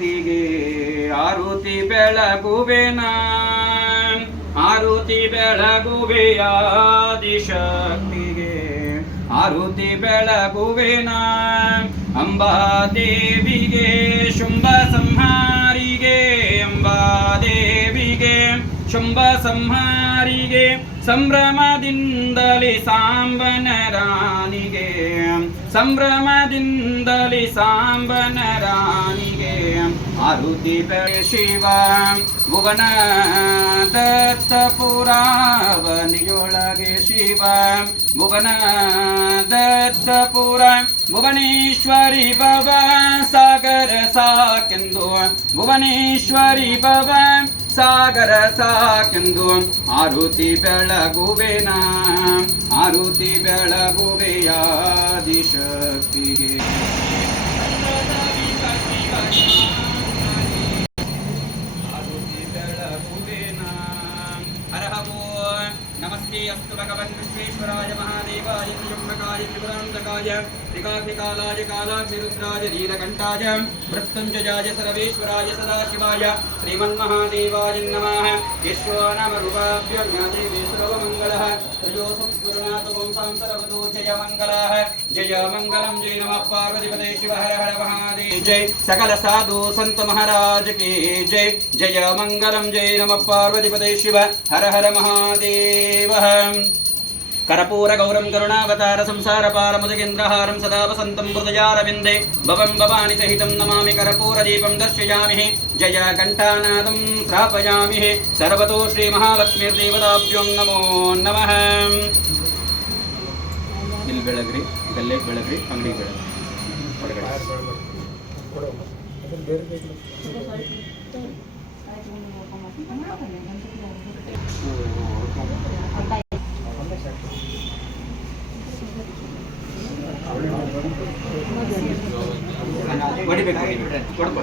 ಶಕ್ತಿಗೆ ಆರುತಿ ಬೆಳಗುವೆನ ಆರುತಿ ಬೆಳಗುವೆಯ ಆದಿಶಕ್ತಿಗೆ ಆರುತಿ ಬೆಳಗುವೆನ ಅಂಬಾದೇವಿಗೆ ಶುಂಭ ಸಂಹಾರಿಗೆ ಅಂಬಾದೇವಿಗೆ ಶುಂಭ ಸಂಹಾರಿಗೆ ಸಂಭ್ರಮದಿಂದಲೇ ಸಾಂಬನ ರಾಣಿಗೆ ಸಂಭ್ರಮದಿಂದಲೇ ಸಾಂಬನ ರಾಣಿಗೆ ಆರುತಿ ಬೆಳೆ ಶಿವ ಭುವನ ದತ್ತ ಪುರಾವನಿಯೊಳಗೆ ಶಿವ ಭುವನ ದತ್ತ ಪುರ ಭುವನೇಶ್ವರಿ ಭವ ಸಾಗರ ಸಾಕೆಂದು ಭುವನೇಶ್ವರಿ ಭವ ಸಾಗರ ಸಾಕೆಂದು ಆರುತಿ ಬೆಳಗುವೆನ ಆರುತಿ ಬೆಳಗುವೆಯ ಆದಿಶಕ್ತಿಗೆ ಆರುತಿ ಬೆಳಗುವೆನ ಹರಃ ಓಂ ನಮಸ್ತೆ ಅಸ್ತು ಭಗವನ್ ವಿಶ್ವೇಶ್ವರಾಯ ಮಹಾದೇವಾಯ ತ್ರ್ಯಂಬಕಾಯ ತ್ರಿಪುರಾಂತಕಾಯ ತ್ರಿಕಾಗ್ನಿಕಾಲಾಯ ಕಾಲಾಗ್ನಿರುದ್ರಾಯ ನೀಲಕಂಠಾಯ ಮೃತ್ಯುಂಜಯಾಯ ಸರ್ವೇಶ್ವರಾಯ ಸದಾಶಿವಾಯ ಶ್ರೀಮನ್ಮಹಾದೇವಾಯ ನಮಃ ಯಶ್ವೋ ನಾಮ ರೂಪಾಭ್ಯೋ ಜ್ಞಾದೇವಿ ಸರ್ವಮಂಗಲಃ ತ್ರಯೋ ಸಂಸ್ಮರಣಾತ್ ಓಂ ಸಂಸರವತೋ ಜಯ ಮಂಗಲಃ ಜಯ ಮಂಗಲಂ ಜಯ ನಮಃ ಪಾರ್ವತಿಪತೆ ಶಿವ ಹರ ಹರ ಮಹಾದೇವ ಜಯ ಸಕಲ ಸಾಧು ಸಂತ ಮಹಾರಾಜ ಕಿ ಜಯ ಜಯ ಮಂಗಲಂ ಜಯ ನಮಃ ಪಾರ್ವತಿಪತೆ ಶಿವ ಹರ ಹರ ಮಹಾದೇವ ಕರ್ಪೂರ ಗೌರಂ ಕರುಣಾವತಾರ ಸಂಸಾರ ಪಾರ ಮುದಗೇಂದ್ರಹಾರಂ ಸದಾ ವಸಂತಂ ಹೃದಯಾರವಿಂದೇ ಭವಂ ಭವಾನಿ ಸಹಿತಂ ನಮಾಮಿ ಕರ್ಪೂರ ದೀಪಂ ದರ್ಶಯಾಮಿ ಜಯ ಘಂಟಾನಾದಂ ಸ್ಥಾಪಯಾಮಿ ಸರ್ವತೋ ಶ್ರೀ ಮಹಾಲಕ್ಷ್ಮೀರ್ದೇವತಾಭ್ಯೋ ನಮೋ ನಮಃ. ಇಲ್ಲಿ ಬೆಳಗ್ರಿ ಗಲ್ಲೆ ಬೆಳಗ್ರಿ ಅಂಗಡಿ ಬೆಳಗ್ರಿ ಹೊರಗಡೆ ಹೊಡಿಬೇಕು ಕೊಡ್ಬ